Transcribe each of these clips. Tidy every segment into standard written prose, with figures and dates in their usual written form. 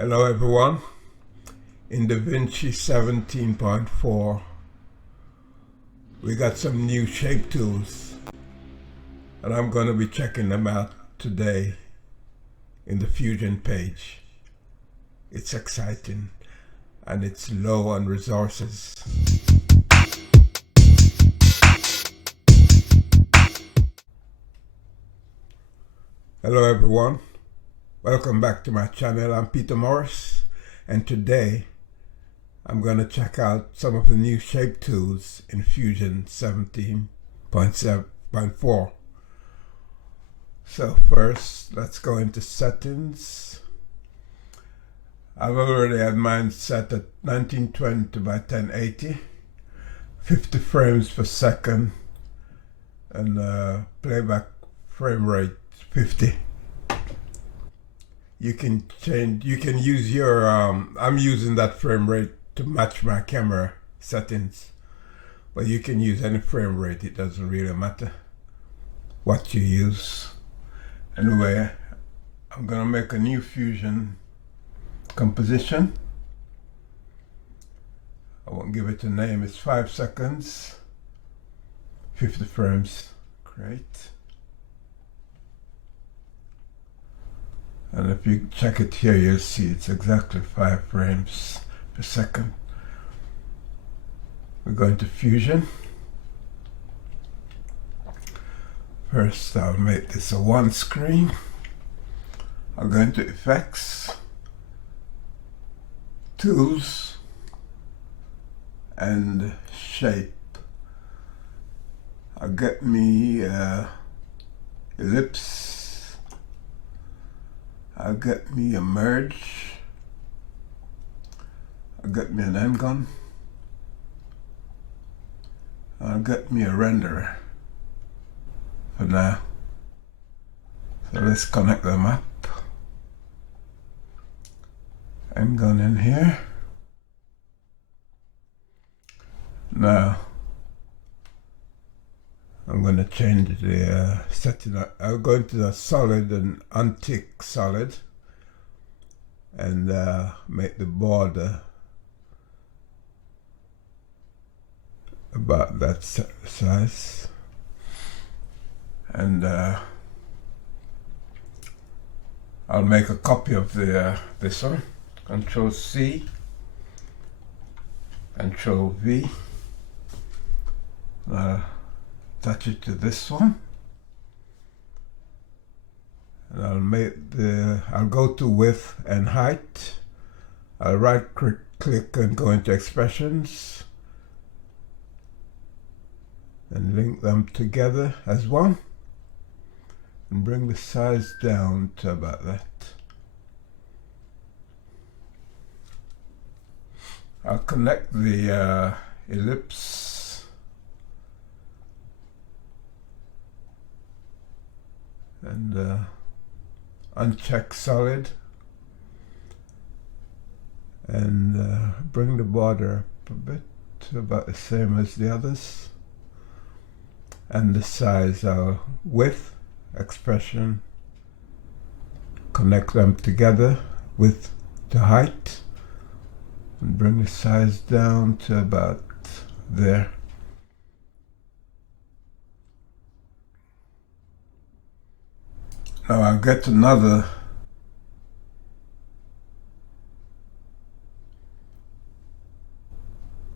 Hello everyone. In DaVinci 17.4 we got some new shape tools and I'm going to be checking them out today in the Fusion page. It's exciting and it's low on resources. Hello everyone. Welcome back to my channel. I'm Peter Morris, and today I'm going to check out some of the new shape tools in Fusion 17.4. So first, let's go into settings. I've already had mine set at 1920 by 1080, 50 frames per second, and playback frame rate 50. You can use your, I'm using that frame rate to match my camera settings, but you can use any frame rate. It doesn't really matter what you use. Anyway, I'm gonna make a new Fusion composition. I won't give it a name. It's 5 seconds, 50 frames. Great. And if you check it here, you'll see it's exactly 5 frames per second. We're going to Fusion. First, I'll make this a one screen. I'll go into Effects, Tools, and Shape. I'll get me ellipse. I'll get me a merge. I'll get me an end gun. I'll get me a renderer for now. So let's connect them up. End gun in here. Now I'm going to change the setting. I'll go into the solid and untick solid and make the border about that size, and I'll make a copy of the this one. Control C, Control V. Attach it to this one, and I'll go to width and height. I'll right click and go into expressions and link them together as one and bring the size down to about that. I'll connect the ellipse and uncheck solid and bring the border up a bit to about the same as the others, and the size, width, expression, connect them together, width to height, and bring the size down to about there. Now I'll get another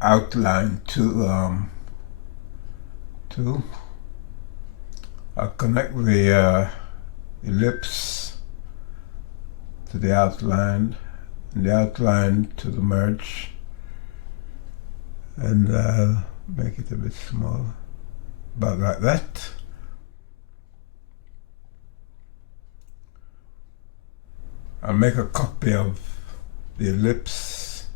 outline tool. I'll connect the ellipse to the outline and the outline to the merge, and make it a bit smaller, about like that. I'll make a copy of the ellipse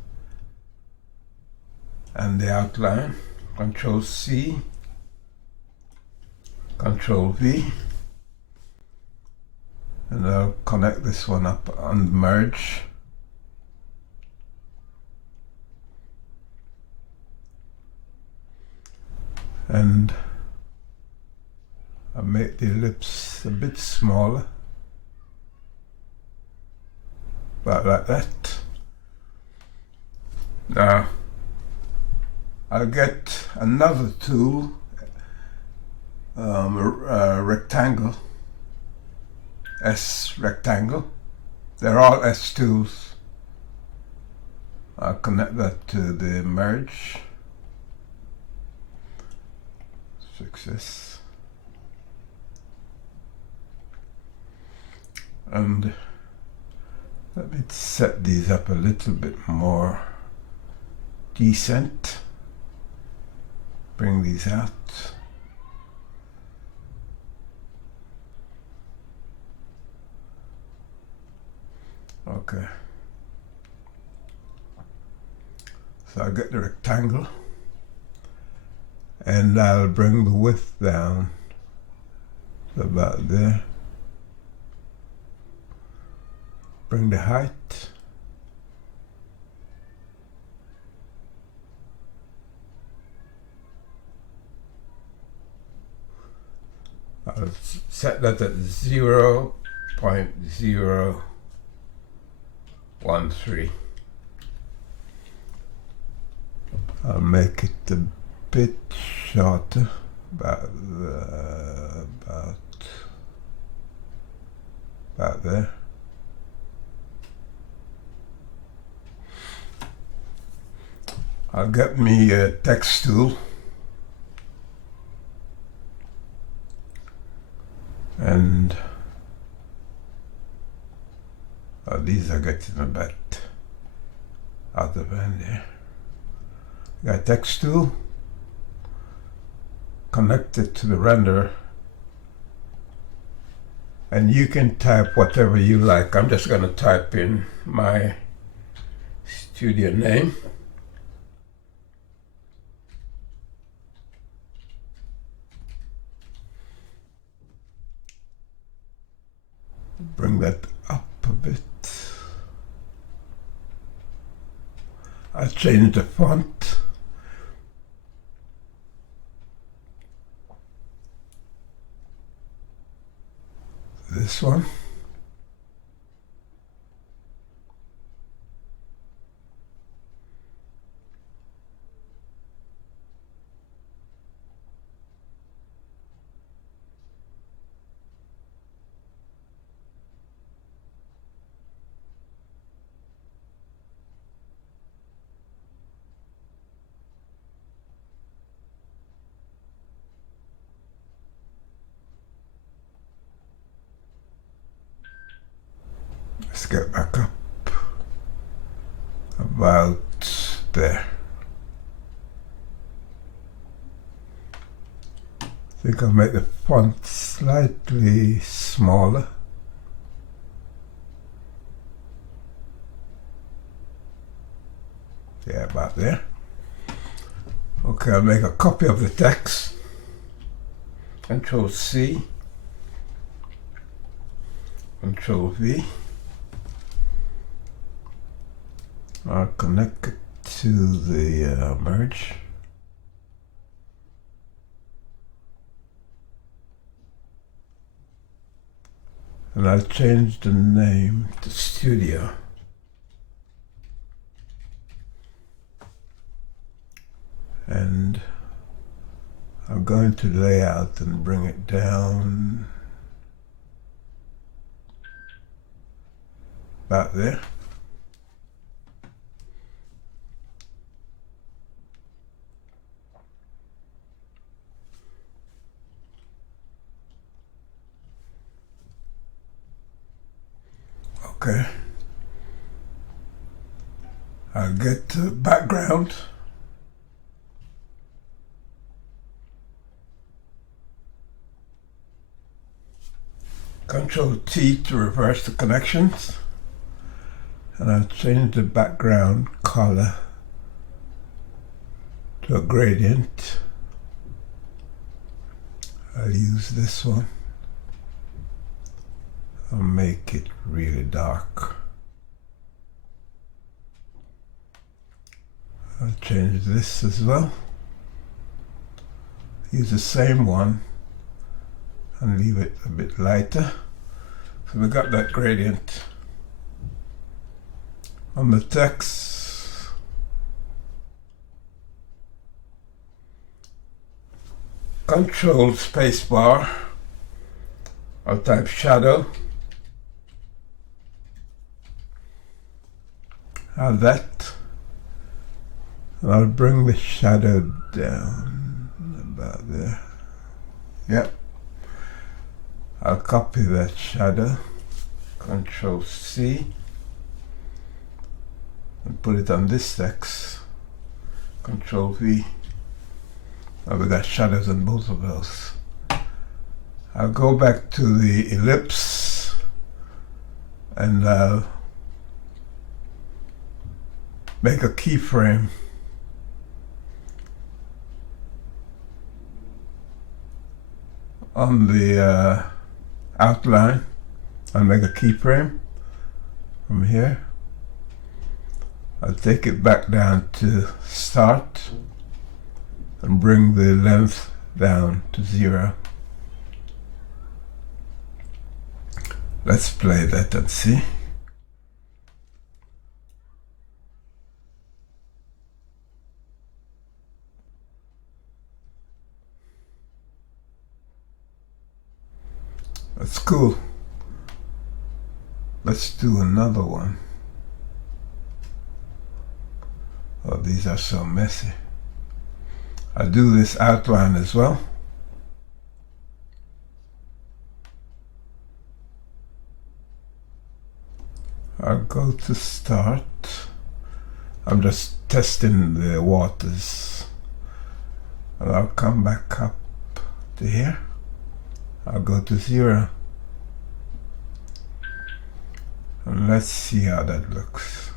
and the outline. Control C, Control V, and I'll connect this one up on the merge. And I'll make the ellipse a bit smaller, about like that. Now I'll get another tool, a rectangle, S rectangle. They're all S tools. I'll connect that to the merge. Fix this. And let me set these up a little bit more decent. Bring these out. Okay. So I'll get the rectangle and I'll bring the width down to about there. Bring the height. I'll set that at 0.013. I'll make it a bit shorter, about there. I'll get me a text tool and these are getting a bit out of hand there. Got text tool, connect it to the renderer, and you can type whatever you like. I'm just going to type in my studio name. Bring that up a bit. I'll change the font. This one. Let's get back up about there. I think I'll make the font slightly smaller. Yeah, about there. Okay, I'll make a copy of the text. Control C, Control V. I'll connect it to the merge. And I'll change the name to Studio. And I'm going to layout and bring it down about there. Okay. I'll get the background. Control T to reverse the connections. And I'll change the background color to a gradient. I'll use this one. I'll make it really dark. I'll change this as well. Use the same one and leave it a bit lighter. So we got that gradient. on the text. Control spacebar. I'll type shadow. Have that. And I'll bring the shadow down about there. Yep. I'll copy that shadow. Control C. And put it on this text. Control V. Now we got shadows on both of those. I'll go back to the ellipse and I'll make a keyframe on the outline. I'll make a keyframe from here. I'll take it back down to start and bring the length down to 0. Let's play that and see. That's cool. Let's do another one. Oh, these are so messy. I'll do this outline as well. I'll go to start. I'm just testing the waters. And I'll come back up to here. I'll go to 0. And let's see how that looks.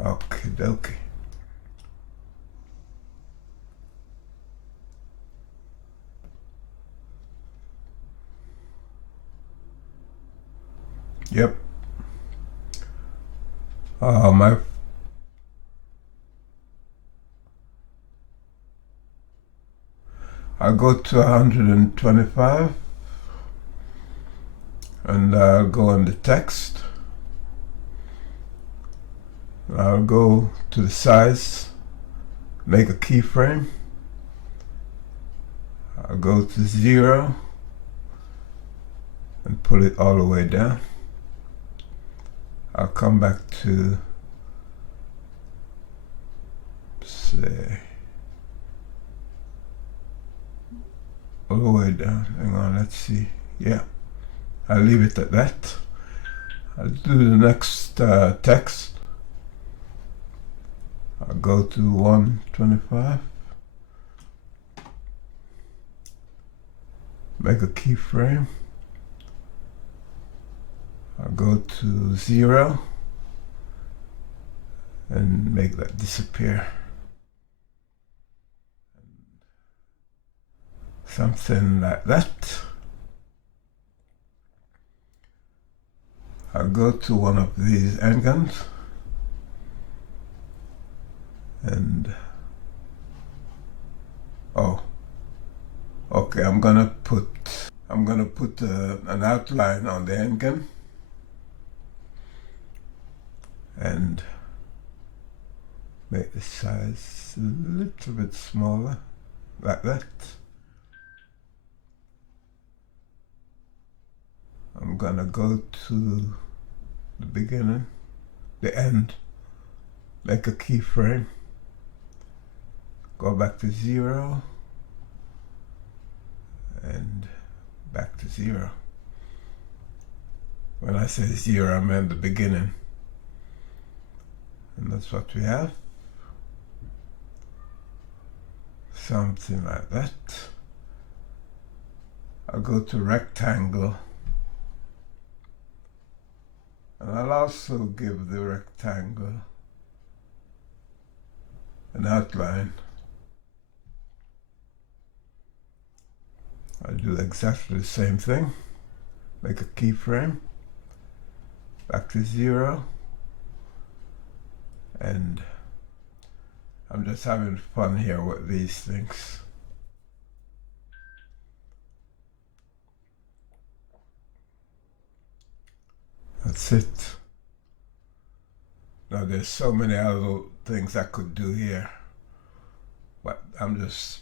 Okay, dokie. Yep. I'll go to 125 and I'll go on the text. I'll go to the size, make a keyframe. I'll go to 0 and pull it all the way down. I'll come back to, say, all the way down. Hang on, let's see. Yeah, I'll leave it at that. I'll do the next text. I'll go to 125. Make a keyframe. I'll go to 0 and make that disappear. Something like that. I'll go to one of these endguns and okay, I'm gonna put an outline on the endgun and make the size a little bit smaller, like that. I'm gonna go to the beginning, the end, make a keyframe, go back to 0 and back to 0. When I say 0, I mean the beginning. And that's what we have. Something like that. I'll go to rectangle. And I'll also give the rectangle an outline. I'll do exactly the same thing. Make a keyframe. Back to 0. And I'm just having fun here with these things. That's it. Now there's so many other things I could do here, but I'm just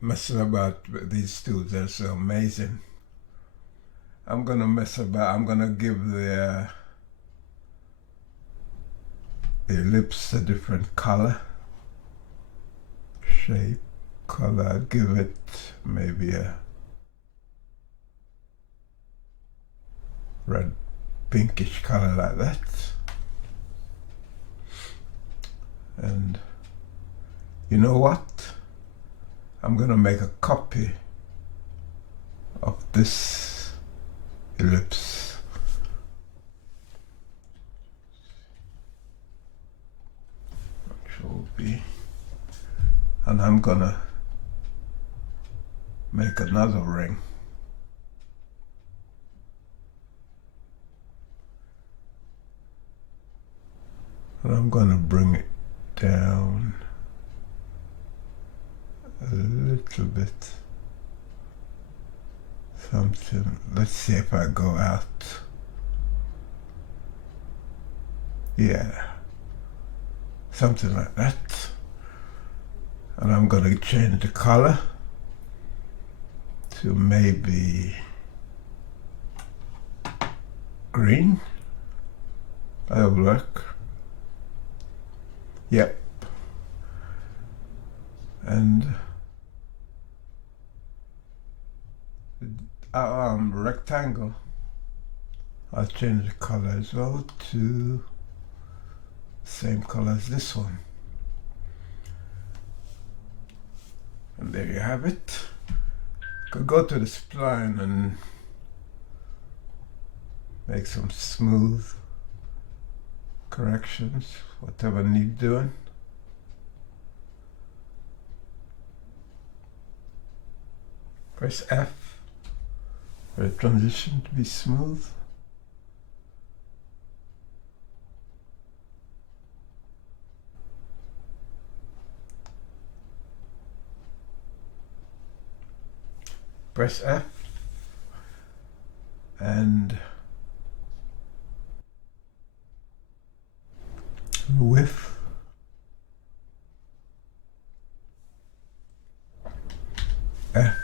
messing about with these tools. They're so amazing. I'm gonna mess about. I'm gonna give the ellipse a different color, shape, color. I'd give it maybe a red pinkish color like that. And you know what? I'm gonna make a copy of this ellipse. Control B. And I'm gonna make another ring. And I'm gonna bring it down a little bit. Something. Let's see if I go out. Yeah. Something like that. And I'm gonna change the color to maybe green. That'll work. Yep. And rectangle, I'll change the color as well to same color as this one. And there you have it. Could go to the spline and make some smooth corrections, whatever need doing. Press F for the transition to be smooth. Press F and width. F.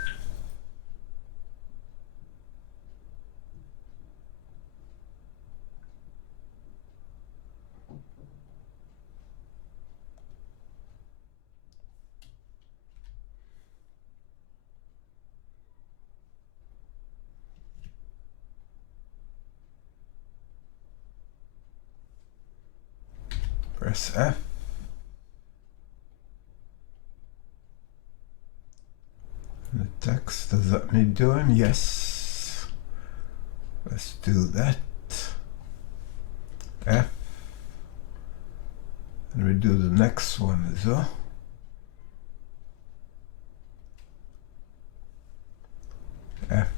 Press F. And the text, does that need doing? Yes. Let's do that. F. And we do the next one as well. F.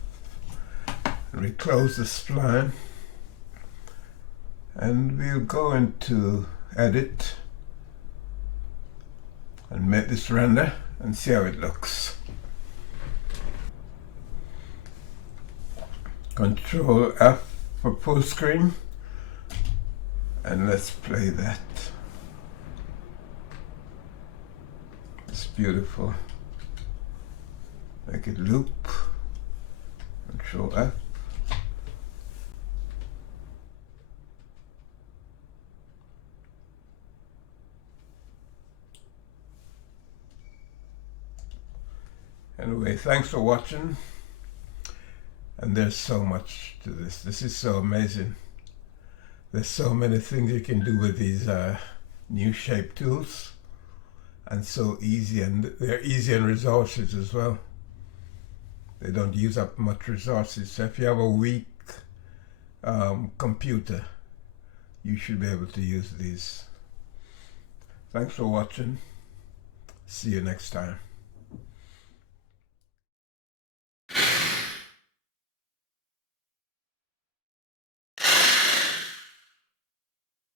And we close the spline. And we'll go into edit and make this render and see how it looks. Control F for full screen, and let's play that. It's beautiful. Make it loop. Control F. Anyway, thanks for watching. And there's so much to this. This is so amazing. There's so many things you can do with these new shape tools. And so easy, and they're easy in resources as well. They don't use up much resources. So if you have a weak computer, you should be able to use these. Thanks for watching. See you next time.